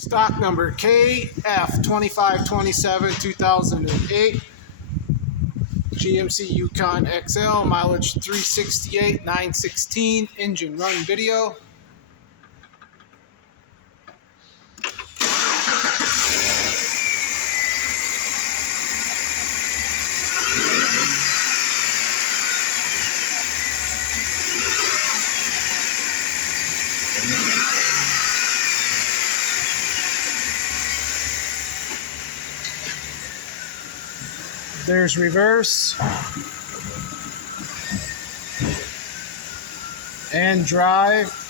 Stock number KF252U 2008. Gmc Yukon XL, mileage 368, 916, engine run video. There's reverse and drive.